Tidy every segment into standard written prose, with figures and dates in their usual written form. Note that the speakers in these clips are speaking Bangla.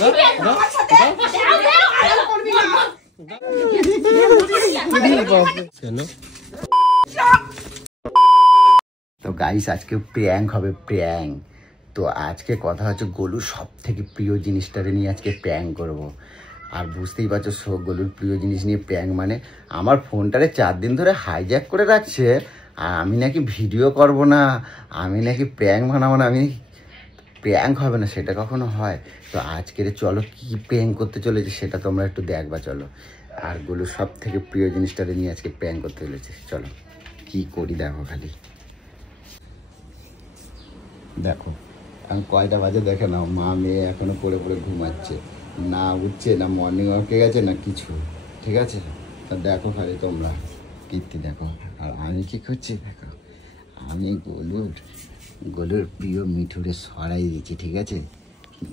তো গাইস আজকে প্র্যাঙ্ক হবে, প্র্যাঙ্ক। তো আজকে কথা হচ্ছে গোলুর সব থেকে প্রিয় জিনিসটারে নিয়ে আজকে প্র্যাঙ্ক করব। আর বুঝতেই পারছো গোলুর প্রিয় জিনিস নিয়ে প্র্যাঙ্ক মানে আমার ফোনটারে 4 দিন ধরে হাইজ্যাক করে রাখছে। আর আমি নাকি ভিডিও করব না, আমি নাকি প্র্যাঙ্ক বানাবো না, আমি প্র্যাঙ্ক হবে না, সেটা কখনো হয়? তো আজকের চলো কি প্র্যাঙ্ক করতে চলেছে সেটা তোমরা একটু দেখবা চলো। আর গোলুর সব থেকে প্রিয় জিনিসটারে নিয়ে আজকে প্র্যাঙ্ক করতে চলেছে, চলো কি করি দেখো। খালি দেখো আমি কয়টা বাজে দেখে নাও, মা মেয়ে এখনো পড়ে পড়ে ঘুমাচ্ছে, না উঠছে, না মর্নিং ওয়াকে গেছে, না কিছু। ঠিক আছে, তা দেখো খালি তোমরা কীর্তি দেখো। আর আমি কি করছি দেখো, আমি গোলুর প্রিয় মিঠুরে সরাই দিয়েছি। ঠিক আছে,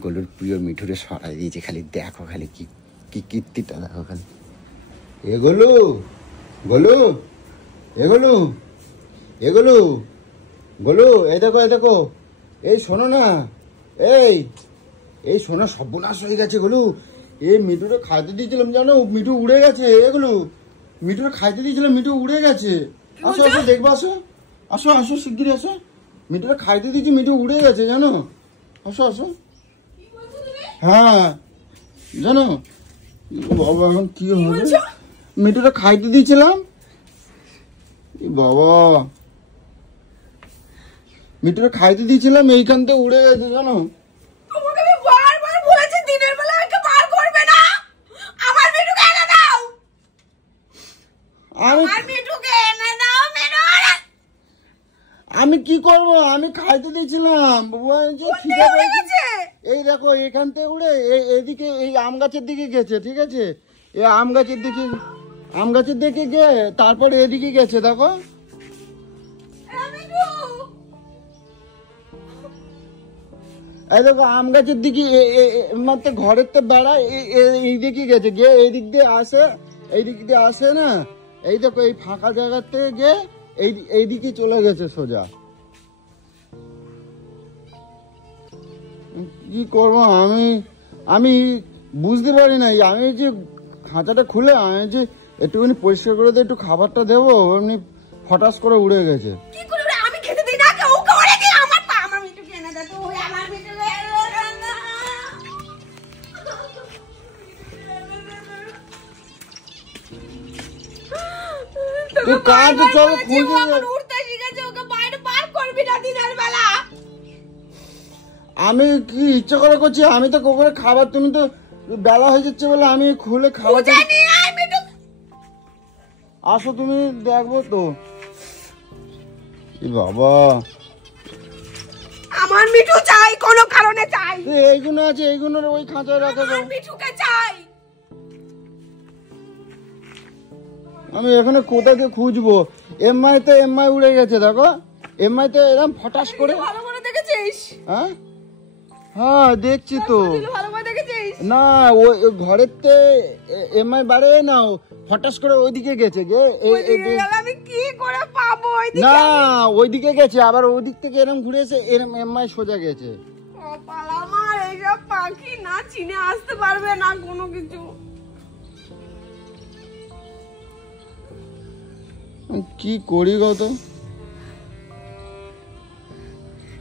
গোলুর প্রিয় মিঠুরে সরাই দিয়েছি, খালি দেখো খালি কি কি কীর্তিটা দেখো খালি। এ গোলু, গোলু, এ গোলু, এ গোলু, গোলু, এই দেখো, এই দেখো, এই শোনো না, এই শোনো, সর্বনাশ হয়ে গেছে গোলু। এই মিঠুরে খাইতে দিয়েছিলাম জানো, মিঠু উড়ে গেছে। এগুলো মিঠুরে খাইতে দিয়েছিলাম, মিঠু উড়ে গেছে। আসো আসো দেখবো, আসো আসো আসো শিগগিরি আসো। মিঠুরে খাইতে দিয়েছি, মিঠু উড়ে গেছে জানো। আসো আসো। হ্যাঁ জানো বাবা, এখন কি হবে? মিঠুরে খাইতে দিয়েছিলাম, বাবা মিঠুরে খাইতে দিয়েছিলাম, এইখান থেকে উড়ে গেছে জানো। আমি কি করবো, আমি খাইতে দিয়েছিলাম। এই দেখো এখান থেকে উড়ে এদিকে এই আম গাছের দিকে গেছে। ঠিক আছে, এই আম গাছের দিকে গিয়ে তারপরে এদিকে গেছে দেখো। এই দেখো আম গাছের দিকে মাত্র ঘরের তো বেড়ায়, এইদিকে গেছে গিয়ে এই দিক দিয়ে আসে না। এই দেখো এই ফাঁকা জায়গার থেকে গিয়ে এইদিকে চলে গেছে সোজা। কি করবো আমি বুঝতে পারি না। আমি যে খাঁচাটা খুলে আমি যে একটুখানি পরিষ্কার করে দিয়ে একটু খাবারটা দেবো, এমনি ফটাস করে উড়ে গেছে। আমি কি ইচ্ছা করে করছি? আমি তো করে খাবার, তুমি তো বেলা হয়ে যাচ্ছে বলে আমি খুলে খাবার। আসো তুমি দেখবো তো। বাবা আমার মিঠু চাই, কোনো কারণে চাই। এইগুলো আছে, এইগুলো ওই খাঁচায় রাখা যাবে। মিঠুকে চাই। আমি এখানে কোথা দিয়ে খুঁজবো? এমআই উড়ে গেছে দেখো। এমআই তে এরকম ফটাস করে। ভালো করে দেখেছিস? হ্যাঁ হ্যাঁ দেখছি তো। ভালো করে দেখেছিস? না ওই ঘরের তে এমআই বাড়ে না, ফটাস করে ওইদিকে গেছে। আমি কি করে পাবো? না ওইদিকে গেছে, আবার ওইদিক থেকে এরকম ঘুরে এসে এরকম এমআই সোজা গেছে। কপাল আমার, এইসব পাখি না চিনে আসতে পারবে না কোনো কিছু। কি করি গো? তো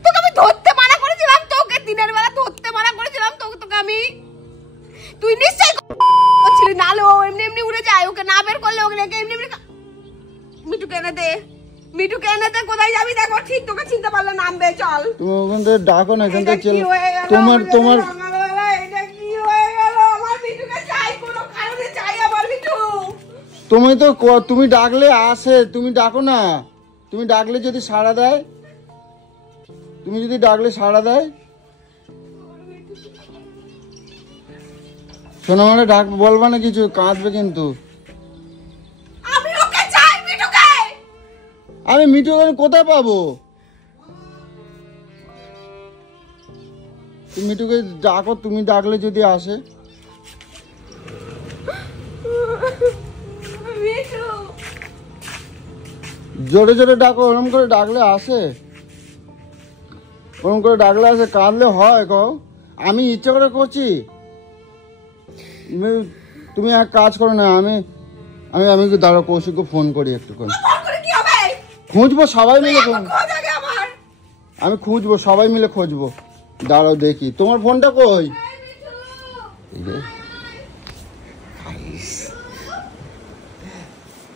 তোকে আমি ধরতে মানা করেছিলাম, তোকে দিনের বেলা ধরতে মানা করেছিলাম তোকে আমি। তুই নিশ্চয়ই করছিলি, নালে ও এমনি এমনি উড়ে যায়। ওকে না বের করলে ওকে এমনি এমনি। মিঠুকে এনে দে, মিঠুকে এনে দে। কোথায় যাবি দেখো, ঠিক তোকে চিনতে পারলে নামবে। চল তুমি ওখান থেকে ডাকো না, এখান থেকে চল। তোমার এটা কি হয়ে গেল? আমার মিঠুকে চাই, কোনো কারণে চাই আমার মিঠু। তুমি ডাকলে আসে, তুমি ডাকো না। তুমি ডাকলে যদি সাড়া দেয়, শোনো মানে ডাক বলবা না কিছু, কাঁদবে কিন্তু। আমি ওকে চাই, মিঠুকে। আমি মিঠুকে কোথায় পাবো? তুমি মিঠুকে ডাকো, তুমি ডাকলে যদি আসে। জোরে জোরে ডাকো, ওরম করে ডাকলে আসে। কাঁদলে হয় কও? আমি ইচ্ছে করে করছি? তুমি এক কাজ করো না, আমি আমি আমি দাঁড়া কৌশিককে ফোন করি একটুখানি। খুঁজবো সবাই মিলে, আমি খুঁজবো সবাই মিলে খুঁজবো। দাঁড়াও দেখি তোমার ফোনটা কই।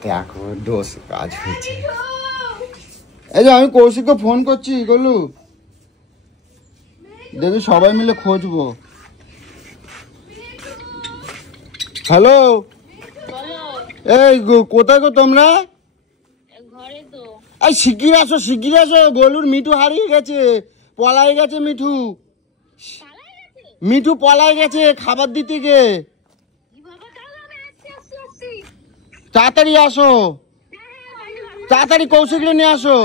দেখো দোষ কাজ হয়েছে। এই যে আমি কৌশিককে ফোন করছি গলু, দেখি সবাই মিলে খুঁজবো। হ্যালো, এই কোথায় গো তোমরা? এই শিগগির আসো, শিগগির আসো, গলুর মিঠু হারিয়ে গেছে, পলাই গেছে মিঠু। মিঠু পলাই গেছে খাবার দিতে গিয়ে। তাড়াতাড়ি আসো, তাড়াতাড়ি কৌশিকরে নিয়ে আসো।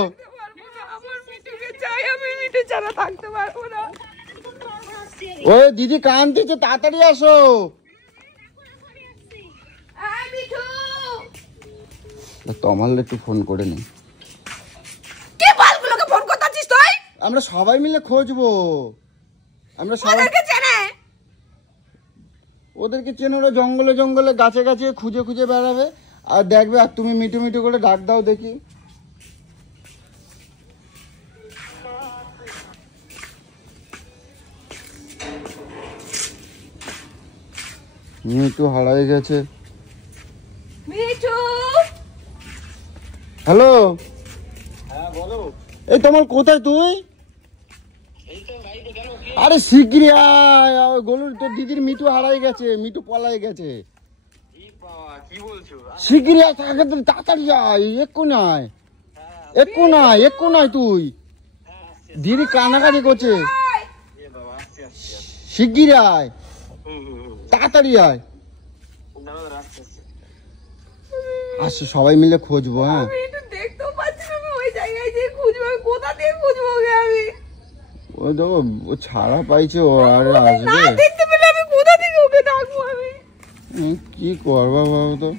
ওই দিদি কাঁদতেছে, তাড়াতাড়ি আসো। তোমার একটু ফোন করে নি। আমরা সবাই মিলে খুঁজবো, আমরা সবাই। ওদেরকে চেনে, ওরা জঙ্গলে জঙ্গলে গাছে গাছে খুঁজে খুঁজে বেড়াবে আর দেখবে। আর তুমি মিটু মিটু করে ডাক দাও দেখি। মিটু হারাই গেছে। হ্যালো, এই তোমার কোথায় তুই? আরে শিগগিরই আয়, গলুর তোর দিদির মিঠু হারাই গেছে, মিঠু পলাই গেছে। শিগগিরই আয়, তাড়াতাড়ি আয়, এক্ষুনি আয়, এক্ষুনি আয়, এক্ষুনি আয়। তুই দিদি কানাকানি করছে, শিগগিরই আয়, তাড়াতাড়ি আয়। আসো সবাই মিলে খুঁজবো। হ্যাঁ ও দেখো, ও ছাড়া পাইছে, ও আর আসবে। কি করবা বাবা তো।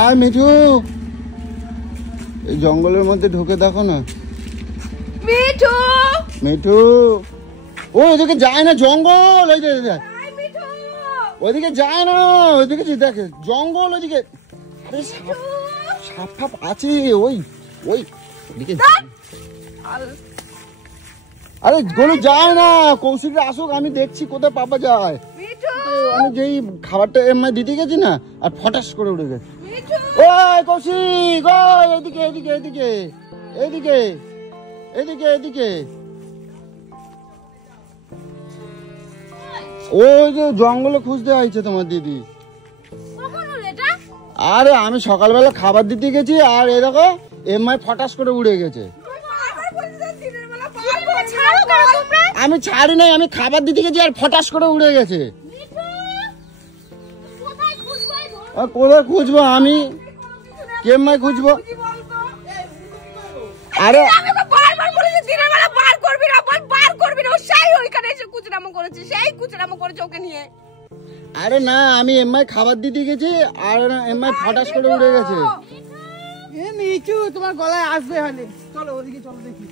আয় মিঠু, এই জঙ্গলের মধ্যে ঢুকে দেখো না। মিঠু, মিঠু, ও ওইদিকে যায় না, জঙ্গল। ওই যে ওইদিকে যায় না, ওইদিকে দেখে জঙ্গল, ওইদিকে। আরে সাপ ফাপ আছে ওই ওই দিকে। আরে গলু যায় না, কৌশিকরা আসুক, আমি দেখছি কোথায় পাপা যায়। আমি যেই খাবারটা এমনি দিতে গেছি না, আর ফটাস করে উঠে গেছে। ওই কৌশিক, ওই এদিকে এদিকে এদিকে এদিকে এদিকে এদিকে। ওই যে জঙ্গলে খুঁজতে আইছে তোমার দিদি। আরে আমি সকালবেলা খাবার দিতে গেছি, আর এই দেখো এমআই ফটাস করে উড়ে গেছে। আমি ছাড়ি নাই, আমি খাবার দিতে গেছি আর ফটাস করে উড়ে গেছে। কোথায় খুঁজবো আমি, কেমন খুঁজবো? আরে আরে না, আমি এমআই খাবার দিতে গেছি আর এমআই ফটাস করে উড়ে গেছে। তোমার গলায় আসবে, চলো ওদিকে, চলো দেখি।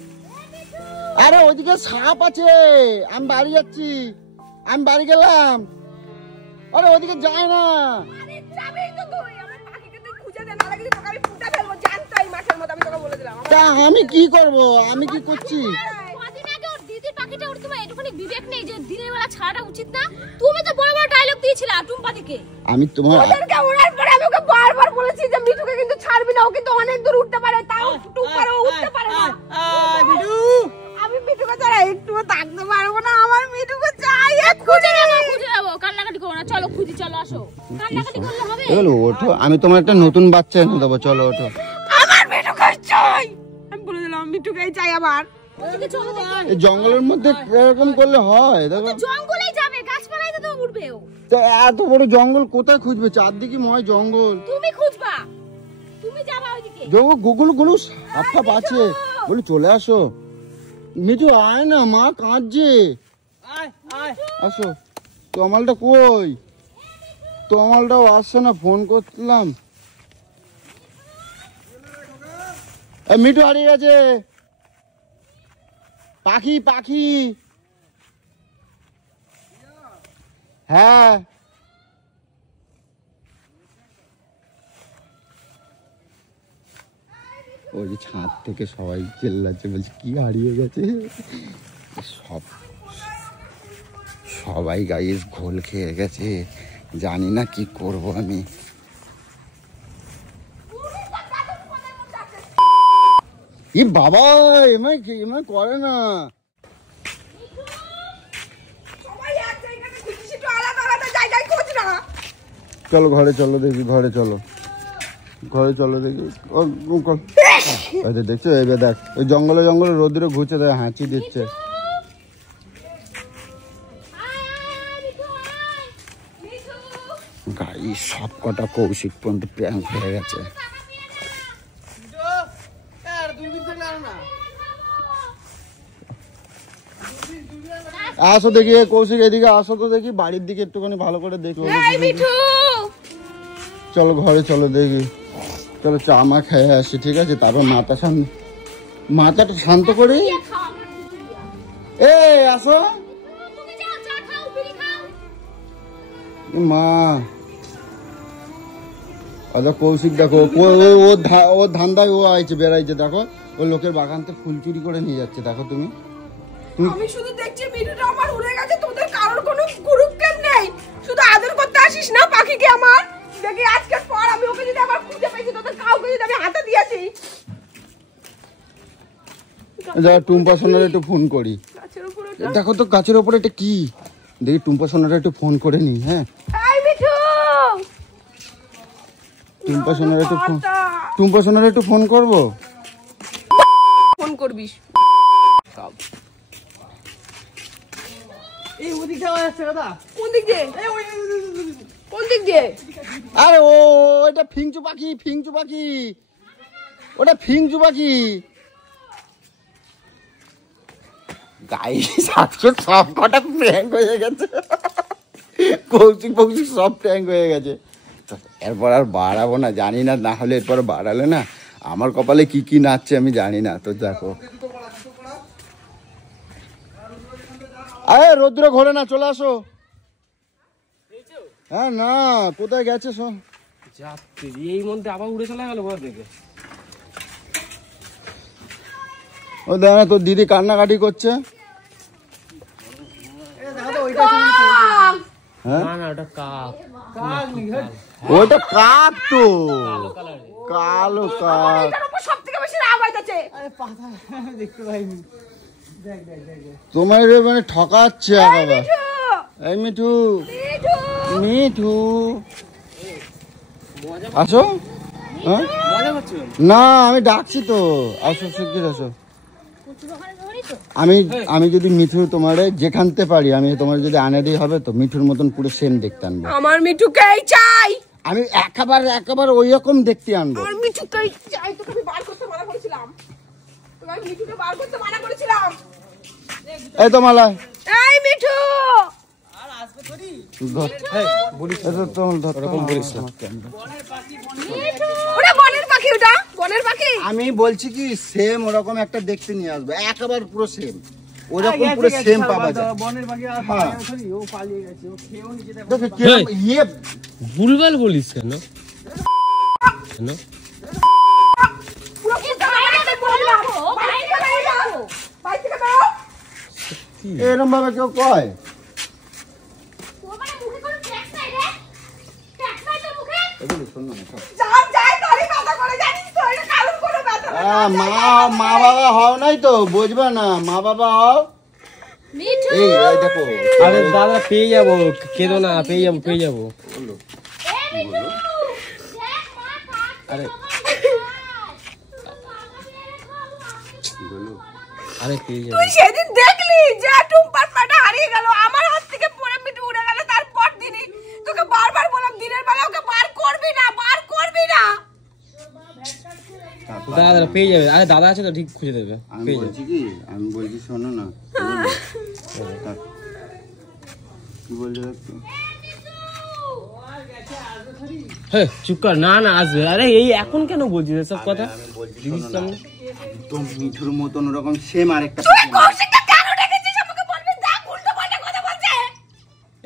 আরে ওইদিকে সাপ আছে, আমি বাড়ি যাচ্ছি, আমি বাড়ি গেলাম। আরে ওইদিকে যায় না। আমি কি করব, আমি কি করছি? আমি তোমার বারবার বলেছি যে মিঠুকে কিন্তু ছাড়বি না, ও কিন্তু অনেক দূর উঠতে পারে, তাও উঠতে পারে না। আমি মিঠুকে ছাড়া একটু থাকতে পারবো না, আমার মিঠুকে চাই। খুঁজে যাবো, কান্নাকাটি করো না, চলো খুঁজি, চলো আসো। কান্নাকাটি করলে হবে? চলো ওঠো, আমি তোমার একটা নতুন বাচ্চা এনে দেবো, চলো ওঠো। আমার মিঠুকে চাই, আমি বলে দিলাম মিঠুকে চাই আমার। এই জঙ্গলের মধ্যে এরকম করলে হয়? দেখো জঙ্গলেই যাবে, গাছপালাই তো উঠবে। তো এত বড় জঙ্গল কোথায় খুঁজবে? চারদিকে ময় জঙ্গল। তুমি খুঁজবা, তুমি যাবা ওইদিকে। দেখো গুগল সাপ ফাপ আছে, বলে চলে আসো। মিঠু আয় না, মা কাঁদছে। আসো। তমালটা কই? তমালটাও আসছে না, ফোন করলাম। মিঠু হারিয়ে গেছে। পাখি পাখি হ্যাঁ ওই যে ছাদ থেকে সবাই চেল্লাচ্ছে, বলছে কি হারিয়ে গেছে। সবাই গাইস ঘোল খেয়ে গেছে, জানি না কি করব আমি। ই বাবা এমন করে না। চলো ঘরে চলো দেখি, ঘরে চলো দেখি। দেখছো এবার দেখ ওই জঙ্গলে রোদ্রে ঘুরছে, দেখ হাঁচি দিচ্ছে। গাই সব কটা কৌশিক পর্যন্ত প্র্যাঙ্ক হয়ে গেছে। আসো দেখি কৌশিক, এদিকে আসো তো দেখি, বাড়ির দিকে একটুখানি ভালো করে দেখো। চলো ঘরে চলো দেখি, চলো চা মা খেয়ে আসি, ঠিক আছে? তারপর মাথাটা শান্ত করি। এ আসো মা। আচ্ছা কৌশিক দেখো ও ধান্দায় ও আইছে, বেড়াইছে, দেখো ও লোকের বাগান থেকে ফুল চুরি করে নিয়ে যাচ্ছে। দেখো তুমি, আমি শুধু দেখছি মিঠুটা আমার উড়ে গেছে, তোদের কারোর কোনো গ্রুপ কেন নেই, শুধু আদর করতে আসিস না পাখিকে আমার। দেখি আজকের পর আমি ওকে যদি আবার খুঁজে পাইছি, তোদের কাউকে যদি আমি হাতে দিয়েছি। যা টুম্পা সোনার একটু ফোন করি। দেখো তো গাছের উপরে এটা কি, দেখি টুম্পা সোনার একটু ফোন করে নি। হ্যাঁ টুম্পা সোনার একটু ফোন করবো। ফোন করবি কোন দিক দিয়ে? আরে ও এটা ফিংচু পাখি, ওটা ফিংচু পাখি। গাইস আজকে সব কটা প্র্যাঙ্ক হয়ে গেছে, কৌশিক সব প্র্যাঙ্ক হয়ে গেছে। এরপর আর বাড়াবো না, জানি না, না হলে এরপর বাড়ালে না আমার কপালে কি কি নাচছে আমি জানি না। তো দেখো আরে রৌদ্র ঘরে না, চলে আসো। হ্যাঁ না কোথায় গেছে সব এই মধ্যে আবার উড়ে চলে গেল ঘর থেকে। ও দেখ না তোর দিদি কান্নাকাটি করছে। ওটা কাক তো, কালো কাক। তোমার মানে ঠকাচ্ছে আবার। এই মিঠু আসো। না আমি ডাকছি তো, আসো শিগগির আসো। আমি যদি মিঠু তোমার যেখানতে পারি, আমি তোমার যদি আনে দিই হবে তো, মিঠুর মতন পুরো সেম দেখতে আনবো। আমার মিঠুকেই চাই, আমি একেবারে ওই রকম দেখতে আনবো। আমার মিঠুকেই চাই। তোকে আমি বার করতে মানা করেছিলাম, মিঠুকে বার করতে মানা করেছিলাম। এই তো মালা, এই মিঠু বনের পাখি। আমি বলছি কি সেম ওরকম একটা দেখতে নিয়ে আসবো, একেবারে পুরো সেম ওরকম পুরো সেম পাওয়া যায়। ভুলভাল বলিস কেন? এরকম ভাবে কেউ কয়? মা বাবা হও নাই তো বুঝবে না, মা বাবা হও। এই দেখো, আরে দাদা পেয়ে যাবো, কেঁদো না, পেয়ে যাবো। আরে পেয়ে যাবো। তুই সেদিন দেখলি যে টুম্পার পাটা হারিয়ে গেল, আমার হাত থেকে পড়ে মিঠু উড়ে গেল। তারপর দিনই তোকে বারবার বললাম দিনের বেলা ওকে বার করবি না। দাদা পেয়ে যাবে, আরে দাদা আছে তো ঠিক খুঁজে দেবে। আমি বলছি শোনো না, কি বলছো একটু? হ্যাঁ চুপ কর, না আসবে। আরে এই এখন কেন বলছিস এসব কথা? তো মিঠুর মতন ওরকম সেম আরেকটা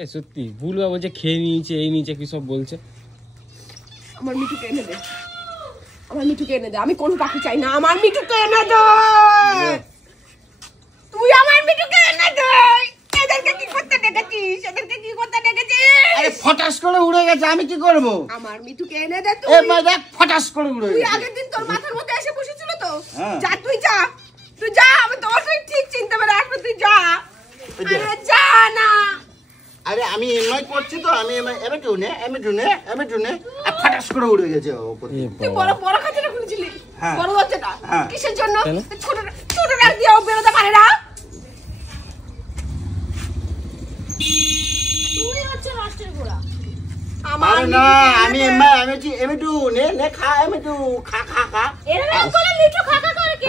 এ সত্যি ভুলবা বলছে খেয়ে নিয়েছে এই নিয়েছে কি সব বলছে। আমার মিঠুকে এনে দে, আমার মিঠুকে এনে দে, আমি কোনো পাখি চাই না, আমার মিঠুকে এনে দে, তুই আমার মিঠুকে এনে দে। এদেরকে কি করতে ডেকেছিস, এদেরকে কি করতে ডেকেছিস? আরে ফটাস করে উড়ে গেছে, আমি কি করব? আমার মিঠুকে এনে দে তুই। এ মা দেখ ফটাস করে উড়ে তুই গেছে। আগের দিন তোর মাথার মধ্যে এসে বসেছিল তো, হ্যাঁ। যা তুই যা, তুই যা, আমি তোমার তুই ঠিক চিনতে পারে আসবে, তুই যা। আরে যা না। আরে আমি এমআই করছি তো, আমি এমআই টুনে আর ফটাস করে উড়ে গেছে ওপর থেকে। তুই বড় বড় খাঁচাটা খুলেছিলি, হ্যাঁ। বড় বাচ্চাটা হ্যাঁ। কিসের জন্য? কেন? ছোট রাখ দিয়েও বেরোতে পারে না। তুই হচ্ছে নষ্টের গোড়া। আমার আরে না, মিঠুকে আমি এনে দে। এমআই টু নে খা, এমআই টু খা। এরকম করে মিঠু খাকা করে কে?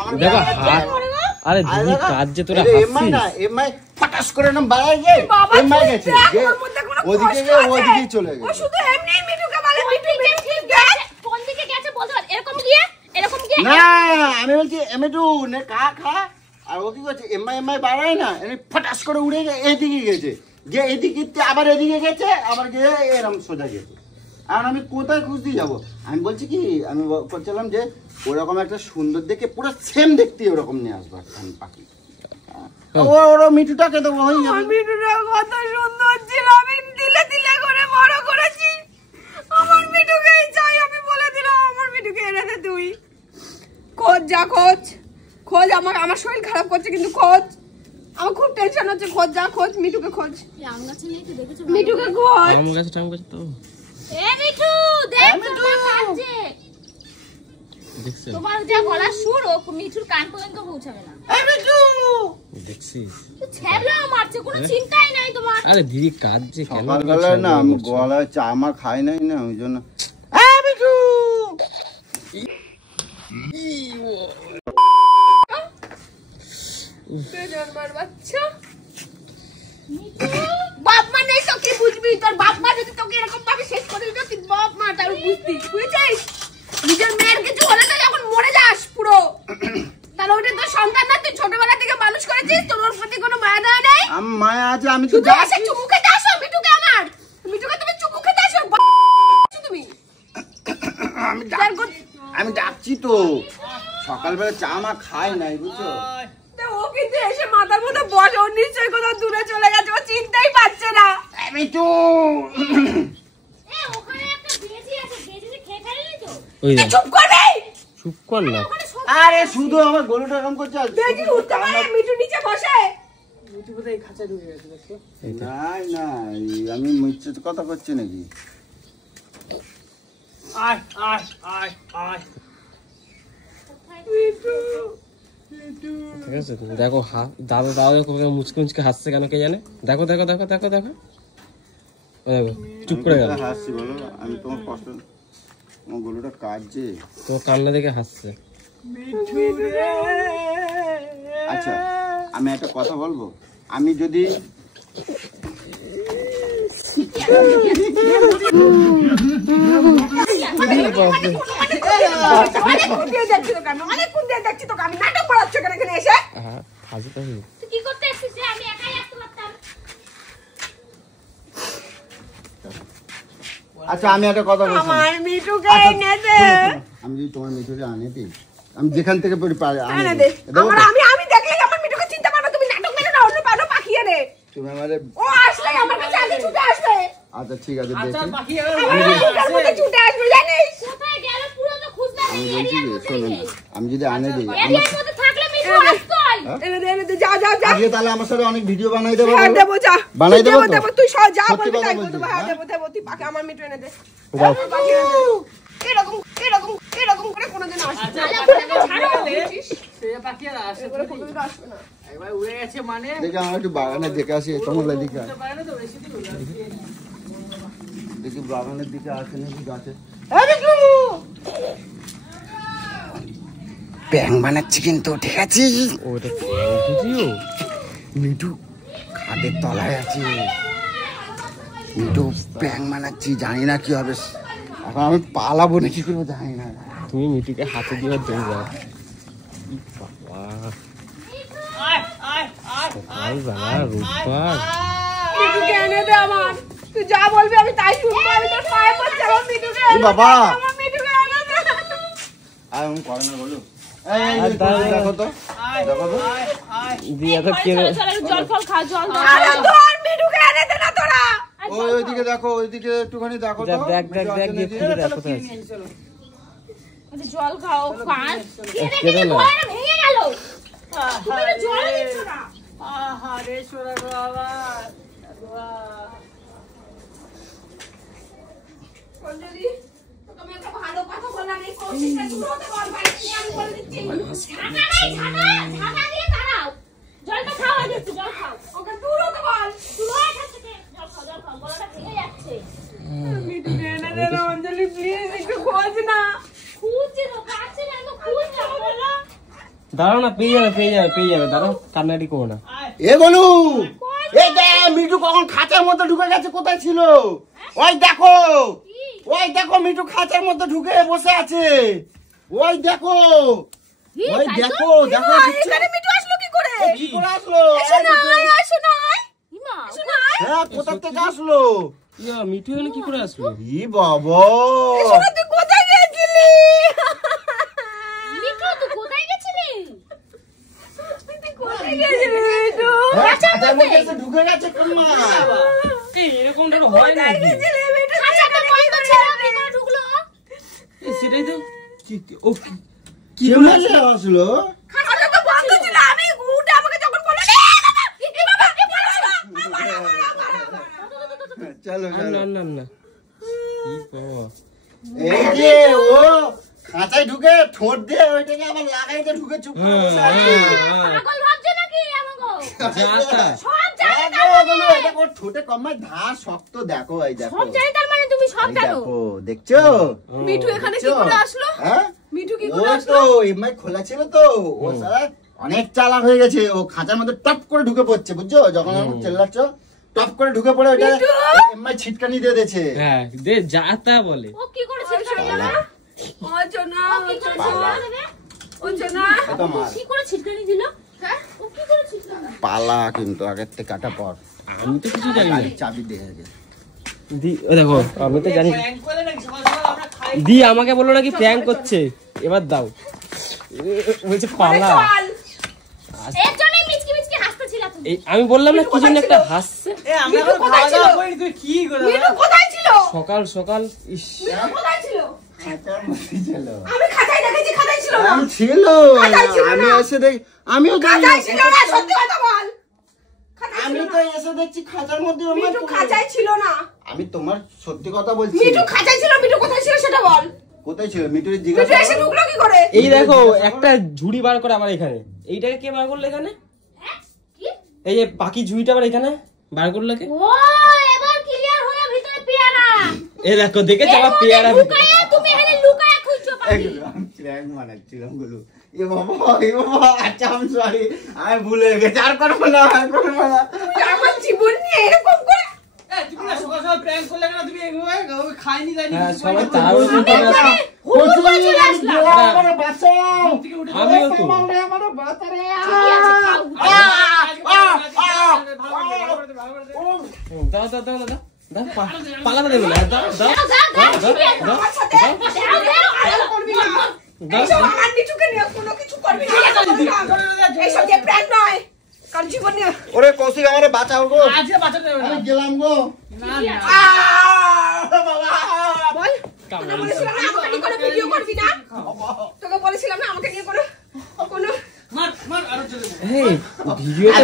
আমার দেখো গায়ে হাত, আরে দিদি কাজ যে তোরা এমআই না, হাসছিস। এমআই ফটাস করে না বাইরে গিয়ে বাবা, এমআই তুই গেছে, দেখ, যে ওর মধ্যে কোনো ওদিকে কষ্ট গিয়ে আছে। ওদিকেই চলে ও গেছে। শুধু এমনি মিঠুকে বলে মিঠু কোন দিকে মিঠু দেখ। কোন দিকে গেছে বলতে পার, এরকম গিয়ে না আমি বলছি এমআই টু নে খা আর ও কি করছে এমআই বাড়ায় না, এমনি ফটাস করে উড়ে গিয়ে এদিকে গেছে, গিয়ে এদিকে আবার এদিকে গেছে, আবার গিয়ে এরকম সোজা গেছে। আর আমি কোথায় খুঁজতে যাবো? আমি বলছি কি, আমি করছিলাম যে ওরকম একটা সুন্দর দেখে পুরো সেম দেখতে ওরকম নিয়ে আসবো একটা পাখি। ওরা মিঠুটাকে দেবো হয়ে যাবে। আমার মিঠুটা কত সুন্দর ছিল, আমি দিলে দিলে করে বড় করেছি। আমার মিঠুকেই চাই, আমি বলে দিলাম আমার মিঠুকে এনে দে তুই। খোঁজ যা খোঁজ, আমার শরীর খারাপ করছে কিন্তু খোঁজ, আমার খুব টেনশন হচ্ছে, খোঁজ যা খোঁজ, মিঠুকে খোঁজ, এই আম গাছে নিয়ে তো দেখেছো? মিঠুকে খোঁজ। আম গাছে তো এ মিঠু দেখ মিঠু। তোমার কাছে। দেখছিস তোমার যা গলার সুর ও মিঠুর কান পর্যন্ত পৌঁছাবে না। দেখছিস। তো ছ্যাবলা মারছে, কোনো চিন্তাই নাই তোমার। আরে দিদি কাজ যে কেন সকালবেলায় না আমি গলায় চা আমার খাই নাই না, ওই জন্য মিঠু আমার বাচ্চা বাপ মা নেই তো কি বুঝবি? তোর বাপ মা যদি তোকে এরকম ভাবে শেষ করে দিত, তুই বাপ মা তার বুঝতি, বুঝেছিস? নিজের মেয়ের কিছু হলে তো যখন মরে যাস পুরো, তাহলে ওটা তোর সন্তান না, তুই ছোটবেলা থেকে মানুষ করেছিস, তোর ওর প্রতি কোনো মায়া দয়া নেই। আমার মায়া আছে, আমি তো শুধু এসে যাচ্ছি। চুমু খেতে আসো মিঠুকে, আমার মিঠুকে তুমি চুমু খেতে আসো, তুমি আমি ডাকছি তো, সকালবেলা চা মা খাই নাই বুঝছো। ও কিন্তু এসে মাথার মধ্যে বসে, ও নিশ্চয়ই কোথাও দূরে চলে গেছে, ও চিনতেই পারছে না। মিঠু এ ওখানে একটা বেজি আছে, বেজিতে খেয়ে ফেললি তো? ওই এ চুপ করবে, চুপ কর না। ওখানে সব আরে শুধু আমার গরুটা এরকম করছে আর বেজি উঠতে পারে, মিঠু নিচে বসে। না আমি মিথ্যে কথা করছি নাকি? ঠিক আছে দেখো দাদা দেখো মুচকে মুচকে হাসছে কেন কে জানে। দেখো ও দেখো চুপ করে গেল। হাসছি বলো, আমি তোমার কষ্ট, আমার গরুটা কাটছে। তোমার কান্না দেখে হাসছে। আচ্ছা আমি একটা কথা বলবো, আমি যদি অনেকক্ষণ দিয়ে যাচ্ছি তোকে, আমি নাটক করাচ্ছ কেন এখানে এসে? হাসি তো তুই কি করতে এসেছিস রে? আমি একাই আসতে পারতাম। আচ্ছা আমি একটা কথা বলছি, আমার মিঠুকে এনে দে, আমি যদি তোমার মিঠুকে আনে দিই, আমি যেখান থেকে পারি এনে দে। আমি দেখলে আমার মিঠুকে চিনতে পারবো, তুমি নাটক মেরে না অন্য পারো পাখি এনে। তুমি আমারে ও আসলে আমার কাছে আগে ছুটে আসবে, আচ্ছা ঠিক আছে দেখি। আমার মুখের মধ্যে ছুটে আসবে, জানিস? কোথায় গেল পুরো তো খুঁজলাম আমি এই বলছি এরিয়ার যে শোনো না, আমি যদি আনে দিই এরিয়ার মধ্যে থাকলে মিঠু আসতোই। এনে দে, যা আজকে তাহলে আমার সাথে অনেক ভিডিও বানাই দেবো। হ্যাঁ দেবো, যা বানাই দেবো তো? দেবো, তুই সব যা সত্যি বলবি কথা তাই বলছি, বলবো। হ্যাঁ হ্যাঁ? দেবো, তুই পাখি আমার মিঠু এনে দে। দাও। আমার পাখি এনে দে। এরকম করে কোনোদিন আসবে না। ছাড়ো। এরপরে কোনোদিন আসবে না। দেখি আমার একটু বাগানের দিকে আসি, তোমার দিকে দেখি বাগানের দিকে আসে নাকি গাছে। ব্যাং বানাচ্ছি কিন্তু, ঠিক আছে? ওটা ভিডিও মিঠু খাটের তলায় আছে, মিঠু ব্যাং বানাচ্ছি, জানি না কি হবে, এখন আমি পালাবো না কি করবো জানি না। তুমি মিঠুকে হাতে দিয়ে দেবো। বাবা সকালবেলা রোববার মিঠুকে এনে দে আমার, তুই যা বলবি আমি তাই শুনবো, আমি তোর পায়ে পড়ছি, আমার মিঠুকে এনে দে, বাবা। আমার মিঠুকে এনে দে। আর আমি করে না বলো দেখো তো দেখো তো দিয়া তো কে চলো চলো জল ফল খা, জল দাও। আরে তোর মিঠুকে এনে দে না তোরা। ওইদিকে দেখো, ওইদিকে একটুখানি দেখো তো দেখ দেখ দেখ দেখ খুঁজে দেখ কোথায় আছে। আচ্ছা, জল খাও, কান খেয়ে কে দেখে দিলো? গলাটা ভেঙে গেল। তুমি তো জল দিচ্ছ না। অঞ্জলি, তোকে আমি একটা ভালো কথা বললাম, এই কৌশিকটা দূর হতে বল, বাড়িতে নিয়ে আমি বলে দিচ্ছি। ঝাঁকা নেই, ঝাঁকা দিয়ে তাড়াও। জলটা খাও, আগে একটু জল খাও। ওকে দূর হতে বল। তুই ওই এখান থেকে জল খাও, গলাটা ভেঙে যাচ্ছে। মিঠুকে এনে দে না অঞ্জলি, প্লিজ একটু খোঁজ না। খুঁজছে তো, কাছে না তো খুঁজছে বলো। দাঁড়াও না, পেয়ে যাবে দাঁড়াও, কান্নাকাটি করো না। এ বলু, এই দেখ মিঠু কখন খাঁচার মধ্যে ঢুকে গেছে, কোথায় ছিল? ওই দেখো, ওই দেখো মিঠু খাঁচার মধ্যে ঢুকে বসে আছে, ওই দেখো, ওই দেখো দেখো দেখছো? এখানে মিঠু আসলো কি করে? ও কি করে আসলো? এসো না, এসো না, ইমা, এসো না। হ্যাঁ, কোথা থেকে আসলো? ইয়া মিঠু এখানে কি করে আসলো? ই বাবা, এসো না, তুই কোথায় গেছিলি? মিঠু তুই কোথায় গেছিলি? তুই কোথায় গেছিলি মিঠু? হ্যাঁ, খাঁচার মধ্যে এসে ঢুকে গেছে কাম্মা। এরকমটা তো হয় কোথায় নাকি? গেছিলি মিঠু? খাঁচা তো বন্ধ ছিল, কি করে ঢুকলো? সেটাই তো ও কি করে আসলো? খাঁচাটা তো বন্ধ ছিল, আমি উঠে আমাকে যখন বললো, এ বাবা, এ বাবা, এ বাবা, চলো না চলো, না না কি বাবা, এই যে ও খাঁচায় ঢুকে ঠোঁট দিয়ে ওইটাকে আবার লাগাইতে ঢুকে চুপ করে বসে আছে। পাগল ভাবছে নাকি আমাকে? সব জানি দেখো, বলো, এটা ওর ঠোঁটে কমায় ধার শক্ত, দেখো এই দেখো, সব জানি তার মানে তুমি সব এই জানো। দেখো দেখছো? মিঠু এখানে কি দেখছো? করে আসলো? হ্যাঁ, মিঠু কি ও করে তো আসলো? এমআই খোলা ছিল তো, ও সারা অনেক চালাক হয়ে গেছে, ও খাঁচার মধ্যে টপ করে ঢুকে পড়ছে, বুঝছো? যখন আমার চেল্লাচ্ছ টপ করে ঢুকে পড়ে ওটা মিঠু! এমআই ছিটকানি দিয়ে দিয়েছে। হ্যাঁ দে যা তা বলে। ও কি করেছিল জানো? ও চোনা, ও কি করেছিল জানো? ও চোনা। এটা মার কি করে ছিটকানি দিল? হ্যাঁ? ও কি করে ছিটকানি? পালা, কিন্তু আগের থেকে কাটা পর আমি তো কিছু জানি না। গাড়ির চাবি দিয়ে গেছে। দি ও দেখো আমি তো জানি। দি আমাকে বললো নাকি প্র্যাঙ্ক করছে, এবার দাও। বলছে পালা। চল। এর জন্য মিচকি মিচকি হাসতেছিল তুমি। এই আমি বললাম না কি জন্য একটা হাসছে। মিঠু কোথায় ছিল? মিঠু কোথায় ছিল? সকাল সকাল ইস মিঠু কোথায় ছিল? খাঁচার মধ্যে ছিল। আমি খাতায় দেখেছি, খাতায় ছিল না। আমি ছিল, খাতায় ছিল আমি না। এসে দেখ, আমিও জানি না। খাতায় ছিল না, সত্যি কথা বল। খাতায় আমি ছিল তো না। এসে দেখছি খাঁচার মধ্যে আমার মিঠু পড়ে। খাঁচায় ছিল না। আমি তোমার সত্যি কথা বলছি। মিঠু খাঁচায় ছিল, মিঠু কোথায় ছিল সেটা বল। কোথায় ছিল মিঠুর মিঠু জিজ্ঞাসা এসে করো। ঢুকলো কি করে? এই দেখো একটা ঝুড়ি বার করে আবার এখানে। এইটাকে কে বার করলো এখানে? হ্যাঁ? কি? এই যে বাকি ঝুড়িটা আবার এখানে বার করলো কে? ও এবার ক্লিয়ার হলো ভিতরে পেয়ারা। এই দেখো দেখেছো আবার পেয়ারা। লুকায়া তুমি এখানে লুকায়া খুঁজছো পাখি। এগুলো আমি প্র্যাঙ্ক বানাচ্ছিলাম গুলো। এ বাবা, এ বাবা, আচ্ছা আমি সরি, আমি ভুলে গেছি, আর করবো না, আর করবো না। তুই আমার জীবন নিয়ে এরকম করে। হ্যাঁ সবাই তাড়াহুড়ো করে আসছে। কচুরি, আমি গেলাম, আমারে বাঁচাও। আমিও তো। আমারে বাঁচা রে। ঠিক আছে, খাও। দাও দাও দাও দাও দাও পালাতে দেবে না। দাও দাও দাও, দাও, দাও, দাও ঠিক আছে। দাও আমার সাথে দাও, দাও। আড়াল করবি না। দাও এইসব আমার মিঠুকে নিয়ে কোনো কিছু করবি না। এইসব যে প্র্যাঙ্ক নয়, কার জীবন নিয়ে। ওরে কৌশিক, আমারে বাঁচাও গো, আমি গেলাম গো। বল, তোকে বলেছিলাম না আমাকে নিয়ে কোনো ভিডিও করবি না। তোকে বলেছিলাম না আমাকে নিয়ে কোনো এই ভিডিও তো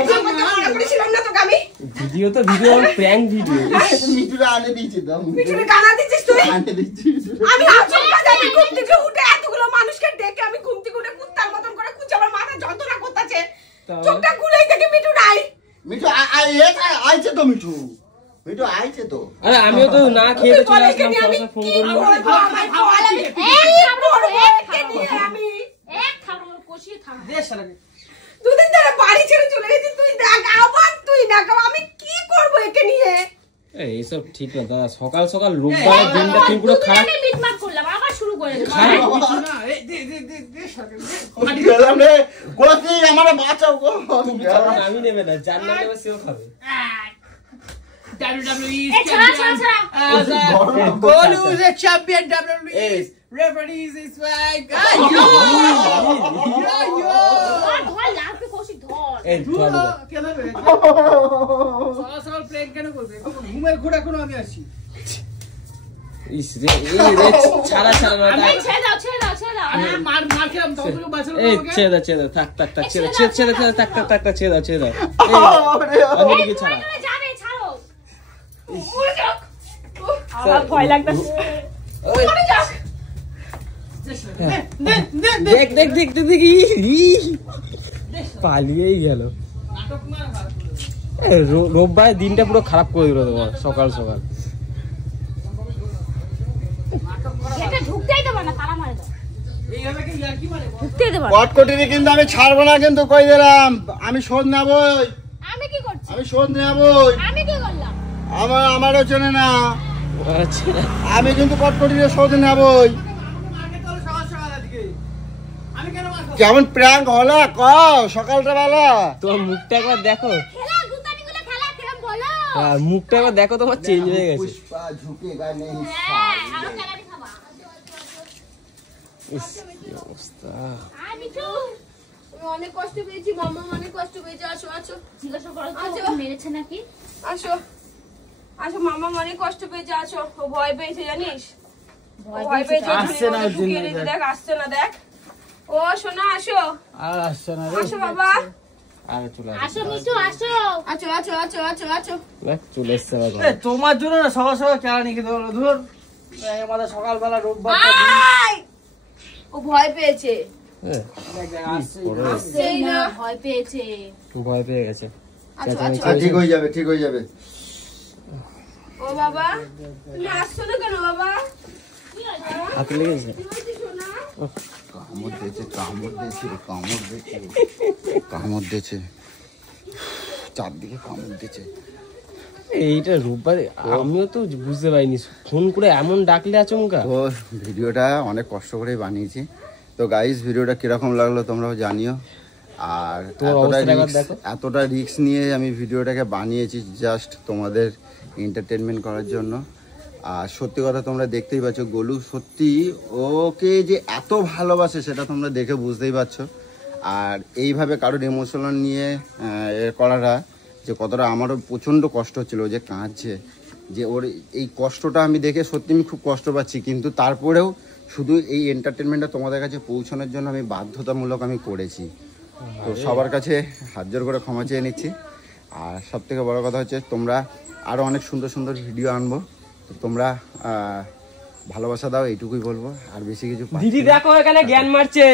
ভিডিও করতে মানা করেছিলাম না তোকে আমি। ভিডিও তো ভিডিও প্র্যাঙ্ক ভিডিও। মিঠুরা আনে দিয়েছি তো, মিঠুরে গানা দিচ্ছিস তুই? আনে দিচ্ছি। আমি আচমকা জানি ঘুম থেকে উঠে এতগুলো মানুষকে ডেকে আমি ঘুম থেকে উঠে কুত্তার মতন করে কুচে আমার মাথা যন্ত্রণা করতেছে। তাহলে? চোখটা খুলেই দেখি মিঠু নাই। মিঠু আইছে তো, মিঠু মিঠু আইছে তো। আরে আমিও তো না খেয়ে তো তুই চলে বলে একে আসলাম, নিয়ে আমি তোমার ফোন কি করলো। করবো? আমায় বল, আমি কি করবো একে নিয়ে আমি? এক থামো, কষিয়ে থামো। দুদিন ধরে বাড়ি ছেড়ে চলে গেছি, তুই দেখ আবার তুই দেখ আমি কি করবো একে নিয়ে? এইসব ঠিক না দাদা, সকাল সকাল রোববারের দিনটা তুমি পুরো দুদিন খারাপ আগে মিটমাট করলাম, আবার শুরু করে দিলাম। গেলাম রে, কৌশিক আমারে বাঁচাও গো। আমি গেলাম। আমি নেবে না, যার না নেবে সেও খাবে। WWE এ ছাড়া ছাড়া ছাড়া Golu is a champion WWE referee is right yo ধর লাগবে কৌশিক ধর এই ধর কেন রে সকাল প্লেন কেন করবে ঘুমের ঘোড়া কোনো আমি আসি ইস রে এই রে ছাড়া ছাড়া না এই ছেড়ে দাও ছেড়ে দাও ছেড়ে দাও আমি মার খেলাম তো তুমি বাঁচালো এই ছেড়ে দাও থাক ছেড়ে দাও আমি দিকে ছাড়া যাবে ছাড়ো উড়ে যাক আমার ভয় লাগতেছে উড়ে যাক দেখ পালিয়েই গেল নাটক মার রোববার দিনটা পুরো খারাপ করে দিল তোমার সকাল সকাল এটা ঢুকতেই দেব না তালা মারে দাও এইভাবে কি ইয়ার্কি মারে ঢুকতেই দেব না কটকটিনি কিন্তু আমি ছাড়বো না, কিন্তু কই দিলাম আমি শোধ নেবই, আমি কি করছি আমি শোধ নেবই। আমি কি করলাম আমারও চেনে না, আচ্ছা আমি কিন্তু কটকটিনি শোধ নেবই। মারকে তো সকাল সকাল আজকে আমি কেন মার খাবো? কেমন প্র্যাঙ্ক হলো কও সকালটা বেলা? তোমার মুখটা একবার দেখো, খেলা গুতানিগুলো খেলা কিরম বলো মুখটা একবার দেখো, তোমার চেঞ্জ হয়ে গেছে। পুষ্পা ঝুঁকে গায়ে নেই হ্যাঁ আরো ক্যালারি খাবা ইস, কি অবস্থা। আয় মিঠু আমি অনেক কষ্ট পেয়েছি, মামা অনেক কষ্ট পেয়েছে। আসো আসো জিজ্ঞাসা করো তো আচ্ছা। ওকে মেরেছে নাকি আসো আসো, মামা অনেক কষ্ট পেয়েছে। আসো, ও ভয় পেয়েছে জানিস, ও ভয় ভয় পেয়েছে। আসছে না ওর জন্য, ঢুকিয়ে দিয়েছে, দেখ আসছে না, দেখ। ও সোনা আসো, আর আসছে না আসো বাবা, আর চলে আসো মিঠু আসো আছো আছো আছো আছো আছো। দেখ চলে এসছে আবার। তোমার জন্য না সকাল সকাল কেলা নিয়ে খেতে হলো ধর আমাদের সকালবেলা রোববার আয়! ও ভয় পেয়েছে, হ্যাঁ, আসছেই না। ভয় পেয়েছে ভয় পেয়ে গেছে। আচ্ছা আচ্ছা, ঠিক হয়ে যাবে, ঠিক হয়ে যাবে। ও বাবা তুমি আসছো না কেন বাবা? হাতে লেগেছে। কি হয়েছে সোনা? কামড় দিয়েছে, কামড় দিয়েছে, চারদিকে কামড় দিয়েছে। এইটা রোববারে আমিও তো বুঝতে পারিনি, ফোন করে এমন ডাকলে আচমকা। তো ভিডিওটা অনেক কষ্ট করেই বানিয়েছি। তো গাইস ভিডিওটা কিরকম লাগলো তোমরাও জানিও। আর তোমার অবস্থাটা একবার দেখো। এতটা রিস্ক নিয়ে আমি ভিডিওটাকে বানিয়েছি জাস্ট তোমাদের এন্টারটেনমেন্ট করার জন্য। আর সত্যি কথা তোমরা দেখতেই পাচ্ছ, গোলু সত্যি ওকে যে এত ভালোবাসে সেটা তোমরা দেখে বুঝতেই পারছো। আর এইভাবে কারোর ইমোশনাল নিয়ে করাটা যে কতটা আমারও প্রচণ্ড কষ্ট হচ্ছিল, যে কাঁদছে, যে ওর এই কষ্টটা আমি দেখে সত্যি আমি খুব কষ্ট পাচ্ছি। কিন্তু তারপরেও শুধু এই এন্টারটেনমেন্টটা তোমাদের কাছে পৌঁছানোর জন্য আমি বাধ্যতামূলক আমি করেছি। তো সবার কাছে হাত জোর করে ক্ষমা চেয়ে নিচ্ছি। আর সব থেকে বড়ো কথা হচ্ছে তোমরা আরও অনেক সুন্দর সুন্দর ভিডিও আনবো, তো তোমরা ভালোবাসা দাও, এইটুকুই বলবো। আর বেশি কিছু দিদি দেখো এখানে জ্ঞান মারছে।